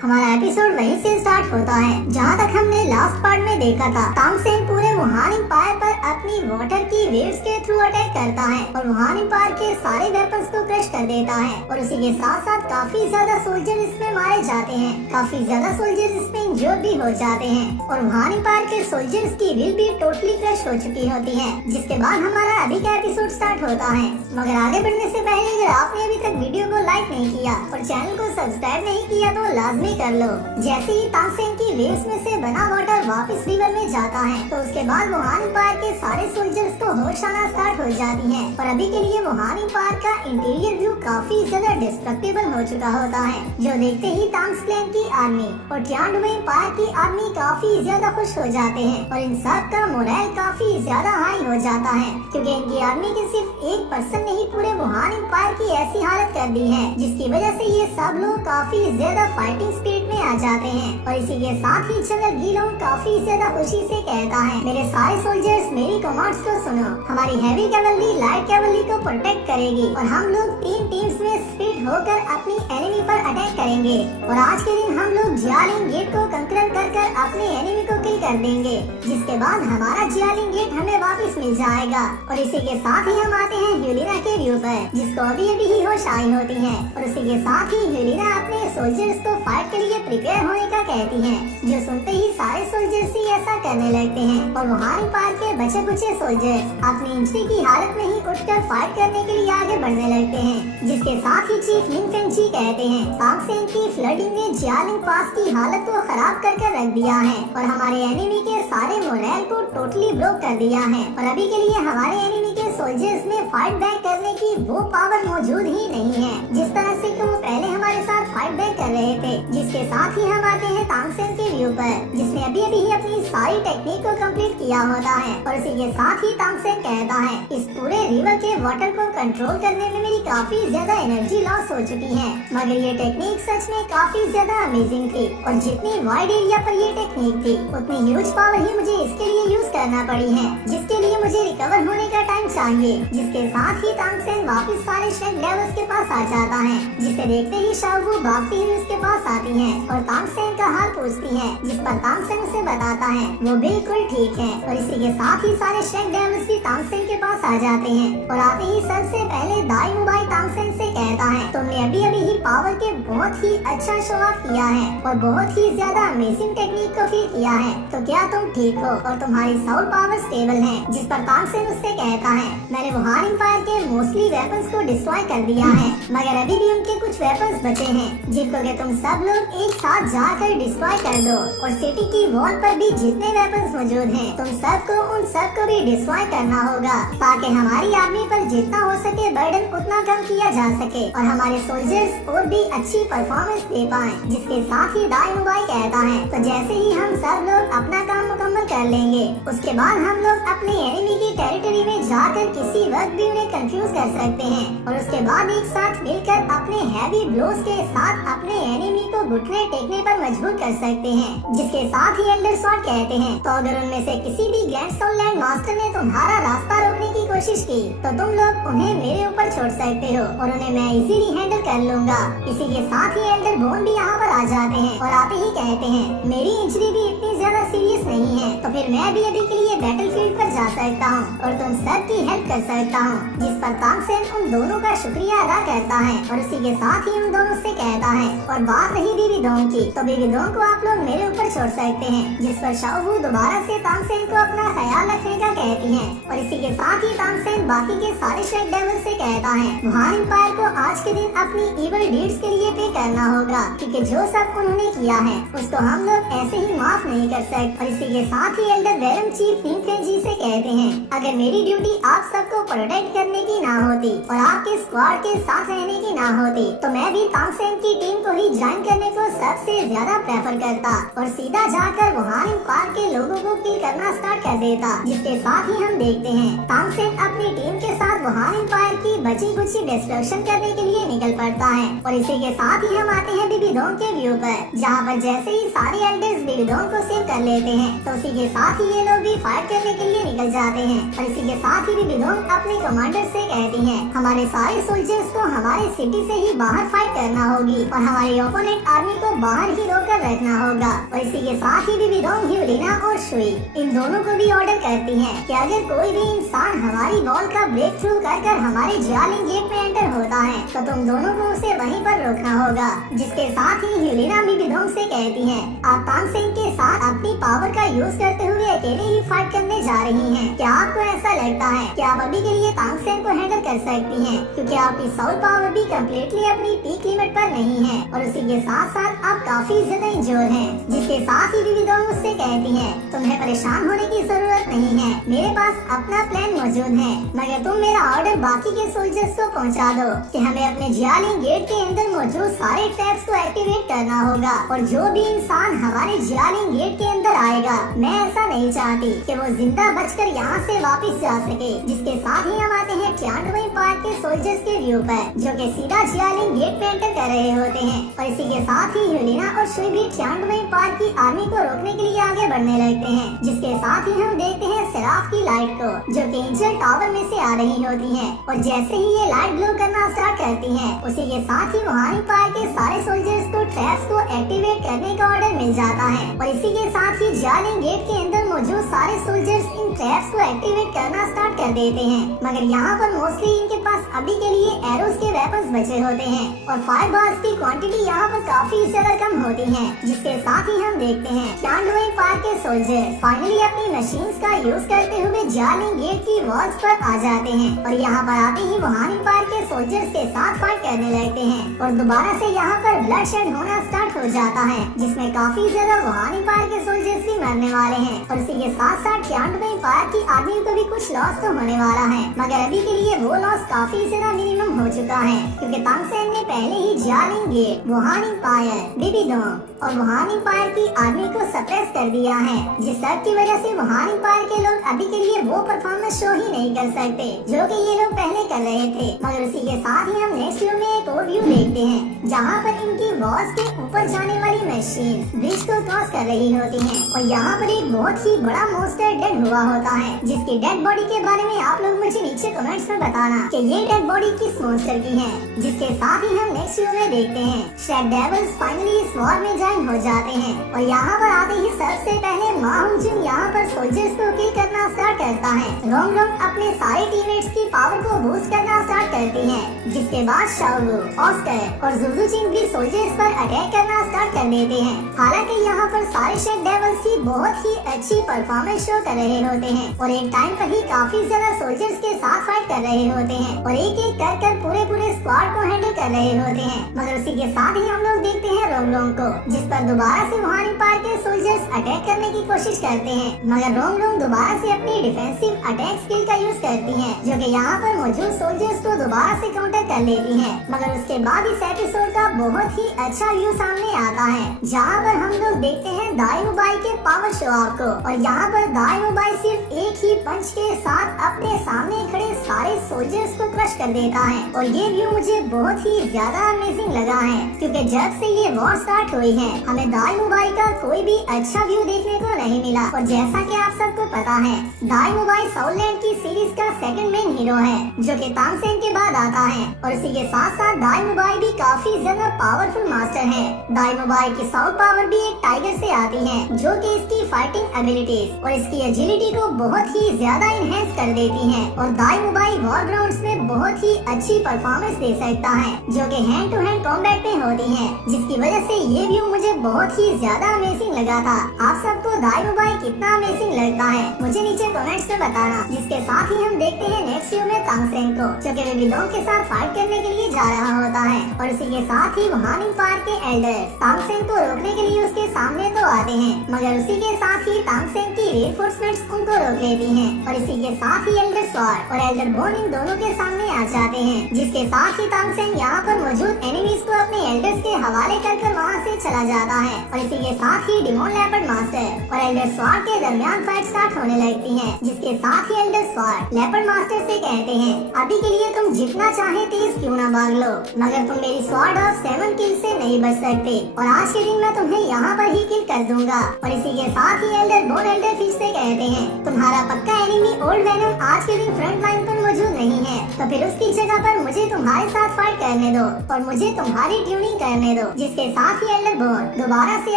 हमारा एपिसोड वहीं से स्टार्ट होता है जहाँ तक हमने लास्ट पार्ट में देखा था। तांगसेन पूरे वुहान एम्पायर पर अपनी वाटर की वेव्स के थ्रू अटैक करता है और वुहान एम्पायर के सारे वेपन्स को क्रश कर देता है और उसी के साथ साथ काफी ज्यादा सोल्जर इसमें मारे जाते हैं। काफी ज्यादा सोल्जर इसमें इंजर्ड भी हो जाते हैं और वुहान एम्पायर के सोल्जर्स की विल भी टोटली क्रश हो चुकी होती है। जिसके बाद हमारा अभी का एपिसोड स्टार्ट होता है। मगर आगे बढ़ने से पहले अगर आपने अभी तक वीडियो को लाइक नहीं किया और चैनल को सब्सक्राइब नहीं किया तो लाजमी कर लो। जैसे ही तांगसेन की वेव्स में से बना वाटर वापस रिवर में जाता है तो उसके बाद वुहान एम्पायर के सारे सोल्जर्स को होश आना स्टार्ट हो जाती है और अभी के लिए वुहान एम्पायर का इंटीरियर व्यू काफी ज्यादा डिस्ट्रक्टिबल हो चुका होता है, जो देखते ही तांग्स क्लैन की आर्मी और टियानडुए एम्पायर की आर्मी काफी ज्यादा खुश हो जाते हैं और इन सब का मोरल काफी ज्यादा हाई हो जाता है क्योंकि इनकी आर्मी के सिर्फ एक पर्सन ने ही पूरे वुहान एम्पायर की ऐसी हालत कर दी है जिसकी वजह से ये सब लोग काफी ज्यादा फाइटिंग स्पिरिट में आ जाते हैं। और इसी के साथ ही जनरल गीलोंग काफी ज्यादा खुशी से कहता है, मेरे सारे सोल्जर्स मेरी कमांड्स को सुनो, हमारी हैवी कैवलरी लाइट कैवलरी को प्रोटेक्ट करेगी और हम लोग 3 टीम्स में स्प्लिट होकर अपनी एनिमी पर अटैक करेंगे और आज के दिन हम लोग जियालिंग गेट को कंकर कर अपने एनिमी को किल कर देंगे, जिसके बाद हमारा जियालिंग गेट हमें वापस मिल जाएगा। और इसी के साथ ही हम आते हैं ह्यूलिना के व्यू पर, जिसको अभी ही होश आई होती है और उसी के साथ ही ह्यूलिना अपने सोल्जर्स को फाइट के लिए प्रिपेयर होने का कहती है, जो सुनते ही सारे सोल्जर्स ही ऐसा करने लगते हैं और वुहान एम्पायर के बचे कुचे सोल्जर्स अपनी इंजरी की हालत में ही उठकर फाइट करने के लिए आगे बढ़ने लगते हैं। जिसके साथ ही चीफ लिंग फेंगजी कहते हैं, तांगसेन की फ्लडिंग ने जियालिंग पास की हालत को खराब कर रख दिया है और हमारे एनिमी के सारे मोरल को टोटली ब्रोक कर दिया है और अभी के लिए हमारे एनिमी के सोल्जर्स में फाइट बैक करने की वो पावर मौजूद ही नहीं है जिस तरह से कि वो पहले हमारे साथ फाइट बैक कर रहे थे। जिसके साथ ही हम आते हैं तांगसेन के व्यू पर, जिसने अभी ही अपनी सारी टेक्निक को कंप्लीट किया होता है और इसी के साथ ही तांगसेन कहता है, इस पूरे रिवर के वाटर को कंट्रोल करने में मेरी काफी ज्यादा एनर्जी लॉस हो चुकी है, मगर ये टेक्निक सच में काफी ज्यादा अमेजिंग थी और जितनी वाइड एरिया पर ये टेक्निक थी उतनी ह्यूज पावर ही मुझे इसके लिए यूज करना पड़ी है, जिसके लिए मुझे रिकवर होने का टाइम चाहिए। जिसके साथ ही तांगसेन वापस सारे शेक डेविल्स के पास आ जाता है, जिसे देखते ही शाओगू भागती हुई उसके पास आती है और तांगसेन का हाल पूछती है, जिस पर तांगसेन उसे बताता है वो बिल्कुल ठीक है। और इसी के साथ ही सारे शेक डेविल्स भी तांगसेन के पास आ जाते हैं और आते ही सबसे पहले दाई मुबाई तांगसेन से कहता है, तुमने अभी ही पावर के बहुत ही अच्छा शो ऑफ किया है और बहुत ही ज्यादा अमेजिंग टेक्निक को फील किया है, तो क्या तुम ठीक हो और तुम्हारी साउल पावर स्टेबल है। जिस पर तांगसेन उससे कहता है, मैंने वुहान एम्पायर के मोस्टली वेपन्स को डिस्ट्रॉय कर दिया है, मगर अभी भी उनके कुछ वेपन्स बचे हैं जिनको कि तुम सब लोग एक साथ जाकर डिस्ट्रॉय कर दो और सिटी की वॉल पर भी जितने वेपन्स मौजूद हैं तुम सबको उन सबको भी डिस्ट्रॉय करना होगा, ताकि हमारी आर्मी पर जितना हो सके बर्डन उतना कम किया जा सके और हमारे सोल्जर्स और भी अच्छी परफॉर्मेंस दे पाएं। जिसके साथ ही दाई मुबाई कहता है, तो जैसे ही हम सब लोग अपना काम मुकम्मल कर लेंगे उसके बाद हम लोग अपने एनिमी की टेरिटरी में जाकर किसी वक्त भी उन्हें कंफ्यूज कर सकते हैं और उसके बाद एक साथ मिलकर अपने हैवी ब्लोज के साथ अपने एनिमी को घुटने टेकने पर मजबूर कर सकते हैं। जिसके साथ ही एल्डर स्वॉर्ड कहते हैं, तो अगर उनमें से किसी भी ग्रैंड सोल लैंड मास्टर ने तुम्हारा रास्ता रोकने की कोशिश की तो तुम लोग उन्हें मेरे ऊपर छोड़ सकते हो और उन्हें मैं इजीली हैंडल कर लूंगा। इसी के साथ ही एल्डर बोन भी यहाँ पर आ जाते हैं और आते ही कहते हैं, मेरी इंजरी भी इतनी ज्यादा सीरियस नहीं है तो फिर मैं भी अभी के लिए बैटलफील्ड पर जा सकता हूँ और तुम सब की हेल्प कर सकता हूँ। जिस पर तांगसेन उन दोनों का शुक्रिया अदा करता है और उसी के साथ ही उन दोनों से कहता है, और बात रही बीबी दोंग की, तो बीबी दोंग को आप लोग मेरे ऊपर छोड़ सकते हैं। जिस पर शाओगू दोबारा से तांगसेन को अपना ख्याल रखने का कहती है और इसी के साथ ही तांगसेन बाकी के सारे शेक डेविल्स से कहता है, वुहान एम्पायर को आज के दिन अपनी इवल डीड्स के लिए पे करना होगा, क्योंकि जो सब उन्होंने किया है उसको हम लोग ऐसे ही माफ नहीं कर सकते। और इसी के साथ ही एल्डर वेरम चीफ लिंग फेंगजी से कहते हैं, अगर मेरी ड्यूटी आप सबको प्रोटेक्ट करने की ना होती और आपके स्क्वाड के साथ रहने की ना होती तो मैं भी तांगसेन की टीम को ही ज्वाइन करने को सबसे ज्यादा प्रेफर करता और सीधा जाकर वुहान एम्पायर के लोगों को किल करना स्टार्ट कर देता। जिसके साथ ही हम देखते हैं तांगसेन अपनी टीम के साथ वुहान एम्पायर की बची कुची डिस्ट्रक्शन करने के लिए निकल पड़ता है और इसी के साथ ही हम आते हैं बीबी दोंग के व्यू पर, जहाँ पर जैसे ही सारे एल्डर्स बीबी दोंग को सेव कर लेते हैं तो उसी के साथ ही ये लोग भी फाइट फाइट करने के लिए निकल जाते हैं। और इसी के साथ ही बिबिदोंग अपने कमांडर से कहती हैं, हमारे सारे सोल्जर्स को हमारे सिटी से ही बाहर फाइट करना होगी और हमारी ओपोनेंट आर्मी को बाहर ही रोककर रखना होगा। और इसी के साथ ही बिबिदोंग ह्यूलिना और शुई इन दोनों को भी ऑर्डर करती हैं कि अगर कोई भी इंसान हमारी वॉल का ब्रेक थ्रू कर हमारे जियालिंग गेट में एंटर होता है तो तुम दोनों को उसे वहीं पर रोकना होगा। जिसके साथ ही ह्यूलिना बिबिदोंग से कहती है, आप तांगसेंग के साथ अपनी पावर का यूज करते हुए अकेले ही फाइट करने जा रही हैं। क्या आपको ऐसा लगता है कि आप अभी के लिए तांगसेंग को हैंडल कर सकती हैं? क्योंकि आपकी सोल पावर भी कम्प्लीटली अपनी पीक लिमिट पर नहीं है और उसी के साथ साथ आप काफी ज्यादा इंजोर हैं। जिसके साथ ही बिबिदोंग उससे कहती है, तुम्हें परेशान होने की जरूरत नहीं है, मेरे पास अपना प्लान मौजूद है, मगर तुम मेरा ऑर्डर बाकी के सोल्जर्स को पहुंचा दो कि हमें अपने जियालिंग गेट के अंदर मौजूद सारे ट्रैप्स को एक्टिवेट करना होगा और जो भी इंसान हमारे जियालिंग गेट के अंदर आएगा, मैं ऐसा नहीं चाहती कि वो जिंदा बचकर यहाँ से वापस जा सके। जिसके साथ ही हम आते हैं ट्यांडुई पार्क के सोल्जर्स के व्यू पर, जो कि सीधा जियालिंग गेट पे एंटर कर रहे होते हैं। और इसी के साथ ही ह्यूलिना और शुई भी ट्यांडुई पार्क की आर्मी को रोकने के लिए आगे बढ़ने लगते हैं। जिसके साथ ही हम देखते हैं सेराफ की लाइट को, जो कि एंजल टावर में से आ रही होती है और जैसे ही ये लाइट ग्लो करना स्टार्ट करती है, उसी के साथ ही वहानी पार्क के सारे सोल्जर्स को ट्रैप्स को एक्टिवेट करने का ऑर्डर मिल जाता है। और इसी के साथ ही जियालिंग गेट के अंदर मौजूद सारे सोल्जर्स इन ट्रैप्स को एक्टिवेट करना स्टार्ट कर देते हैं। मगर यहाँ पर मोस्टली इनके पास अभी के लिए एरोस के वेपन्स बचे होते हैं और फायर बाल्स की क्वांटिटी यहाँ पर काफी ज्यादा कम होती है। जिसके साथ ही हम देखते हैं ट्यांडुई पार्क के सोल्जर फाइनली अपनी मशीन्स का यूज करते हुए जियालिंग गेट की वॉल्स पर आ जाते हैं और यहाँ पर आते ही वहानी पार्क के सोल्जर्स के साथ फाइट करने लगते हैं और दोबारा से यहाँ पर ब्लड शेड होना स्टार्ट हो जाता है, जिसमें काफी ज्यादा वहानी पार्क के सोल्जर्स भी मरने वाले हैं। और इसी के साथ साथ ट्यांडुई पार्क की आर्मी को भी कुछ लॉस तो होने वाला है, मगर अभी के लिए वो लॉस काफी ज्यादा मिनिमम हो चुका है, क्योंकि तांगसेन ने पहले ही जियालिंग गेट, वहानी पायर, बिबिदोंग और वहानी पायर की आर्मी को सप्रेस कर दिया है, जिस सब की वजह से वहानी पायर के लोग अभी के लिए वो परफॉर्मेंस शो ही नहीं कर सकते जो कि ये लोग पहले कर रहे थे। मगर उसी के साथ ही हम नेक्स्ट व्यू में एक और व्यू देखते हैं, जहाँ पर इनकी वॉल्स के ऊपर जाने वाली मशीन ब्रिज को क्रॉस कर रही होती है और यहाँ पर एक बहुत ही बड़ा मोस्टर डेड हुआ होता है, जिसकी डेड बॉडी के बारे में आप लोग मुझे नीचे कमेंट्स में बताना कि ये डेड बॉडी किस मोस्टर की है। जिसके साथ ही हम नेक्स्ट व्यू में देखते हैं शेड डेविल्स फाइनली इस वॉर में ज्वाइन हो जाते हैं और यहाँ पर आते ही सबसे पहले मा हुनजुन यहाँ पर सोल्जर्स को किल करना स्टार्ट करता है। रोंग रोंग अपने सारे टीममेट्स की पावर को बूस्ट करना स्टार्ट करती है, जिसके बाद शाओलू, ऑस्कर और जुजुचिन भी सोल्जर्स पर अटैक करना स्टार्ट कर देते हैं। हालांकि यहाँ पर सारे शेड डेविल्स ही बहुत ही अच्छी परफॉर्मेंस शो कर रहे होते हैं और एक टाइम पर ही काफी ज्यादा सोल्जर्स के साथ फाइट कर रहे होते हैं और एक एक कर पूरे स्क्वाड को हैंडल कर रहे होते हैं। मगर उसी के साथ ही हम लोग देखते हैं रोंग रोंग को, जिस पर दोबारा से वहानी पार्क के सोल्जर्स अटैक करने की कोशिश करते हैं, मगर रोंग रोंग दोबारा से अपनी डिफेंसिव अटैक स्किल का यूज करती हैं, जो कि यहाँ पर मौजूद सोल्जर्स को दोबारा से काउंटर कर लेती हैं। मगर उसके बाद इस एपिसोड का बहुत ही अच्छा व्यू सामने आता है, जहाँ पर हम लोग देखते हैं दाइमुबाई के पावर शो ऑफ को और यहाँ पर दाइमुबाई सिर्फ एक ही पंच के साथ अपने सामने खड़े सारे सोल्जर्स को क्रश कर देता है और ये व्यू मुझे बहुत ही ज्यादा अमेजिंग लगा है, क्योंकि जब से ये वॉर स्टार्ट हुई है हमें दाइमुबाई का कोई भी अच्छा व्यू देखने को नहीं मिला। और जैसा कि आप सबको पता है, दाइमुबाई साउथलैंड की सीरीज का सेकंड मेन हीरो है, जो कि तांगसेन के बाद आता है और इसी के साथ साथ दाइमुबाई भी काफी ज्यादा पावरफुल मास्टर है। दाइमुबाई की साउथ पावर भी एक टाइगर से आती है, जो कि इसकी फाइटिंग एबिलिटीज और इसकी एजिलिटी को बहुत ही ज्यादा इनहेंस कर देती है और दाइमुबाई वॉर ग्राउंड्स में बहुत ही अच्छी परफॉर्मेंस दे सकता है, जो कि हैंड टू हैंड कॉम्बैट में होती है, जिसकी वजह से ये व्यू मुझे बहुत ही ज्यादा अमेजिंग लगा था। आप सबको दाइमुबाई कितना अमेजिंग लगता है मुझे नीचे कमेंट्स में बताना। जिसके साथ ही हम देखते हैं नेक्स्ट व्यू में तांगसेन को, जो कि बिबिदोंग के साथ फाइट करने के लिए जा रहा होता है और इसी के साथ ही वहानी पार्क के एल्डर्स तांगसेन को रोकने के लिए उसके सामने तो आते हैं, मगर उसी के साथ ही तांगसेन की रेनफोर्समेंट्स उनको रोक लेती हैं और इसी के साथ ही एल्डर स्वॉर्ड और एल्डर बोन इन दोनों के सामने आ जाते हैं। जिसके साथ ही तांगसेन यहाँ पर मौजूद एनिमीज को अपने एल्डर्स के हवाले कर वहाँ से चला जाता है और इसी के साथ ही डिमोन लेपर्ड मास्टर और एल्डर स्वॉर्ड के दरमियान फाइट स्टार्ट होने लगती है। जिसके साथ ही एल्डर स्वॉर्ड लेपर्ड मास्टर से कहते हैं, अभी के लिए तुम जितना चाहे तेज क्यों ना भाग लो, मगर तुम मेरी स्वॉर्ड ऑफ 7 किल से नहीं बच सकते और आज के के दिन मैं तुम्हें यहाँ पर ही किल कर दूंगा। और इसी के साथ ही एल्डर बोन एल्डर फिश से कहते हैं तुम्हारा पक्का एनिमी ओल्ड वेनम आज के दिन फ्रंट लाइन पर मौजूद नहीं है, तो फिर उसकी जगह पर मुझे तुम्हारे साथ फाइट करने दो और मुझे तुम्हारी ट्यूनिंग करने दो। जिसके साथ ही एल्डर बोन दोबारा से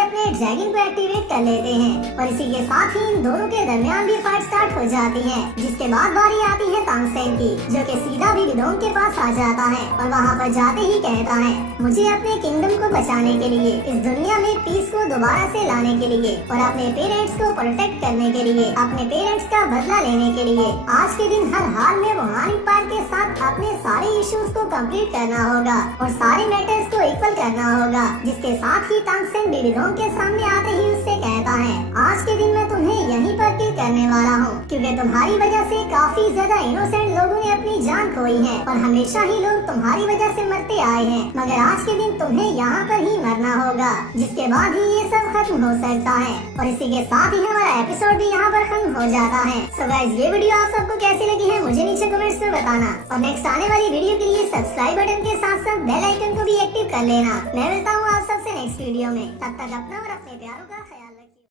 अपने ड्रैगन को एक्टिवेट कर लेते हैं और इसी के साथ ही इन दोनों के दरमियान भी फाइट स्टार्ट हो जाती है। जिसके बाद बारी आती है तांगसेन की, जो कि सीधा विविडोंग के पास आ जाता है और वहाँ पर जाते ही कहता है मुझे अपने किंगडम को बचाने के लिए, इस दुनिया में पीस को दोबारा से लाने के लिए और अपने पेरेंट्स को प्रोटेक्ट करने के लिए, अपने पेरेंट्स का बदला लेने के लिए आज के दिन हर हाल में वुहान एम्पायर के साथ अपने सारे इश्यूज को कंप्लीट करना होगा और सारे मैटर्स को इक्वल करना होगा। जिसके साथ ही तांगसेन विविडोंग के सामने आते ही उससे कहता है आज के दिन मैं तुम्हें यहीं पर किल करने वाला हूँ, क्योंकि तुम्हारी वजह से काफी ज्यादा इनोसेंट लोगों ने अपनी जान खोई है और हमेशा ही लोग तुम्हारी वजह से मरते आए हैं, मगर आज के दिन तुम्हें यहाँ पर ही मरना होगा। जिसके बाद ही ये सब खत्म हो सकता है और इसी के साथ ही हमारा एपिसोड भी यहाँ पर खत्म हो जाता है। सो गाइस, ये वीडियो आप सबको कैसी लगी है मुझे नीचे कमेंट्स में बताना और नेक्स्ट आने वाली वीडियो के लिए सब्सक्राइब बटन के साथ साथ बेल आइकन को भी एक्टिव कर लेना। मैं मिलता हूँ आप सबसे नेक्स्ट वीडियो में, तब तक अपना और अपने प्यारों का ख्याल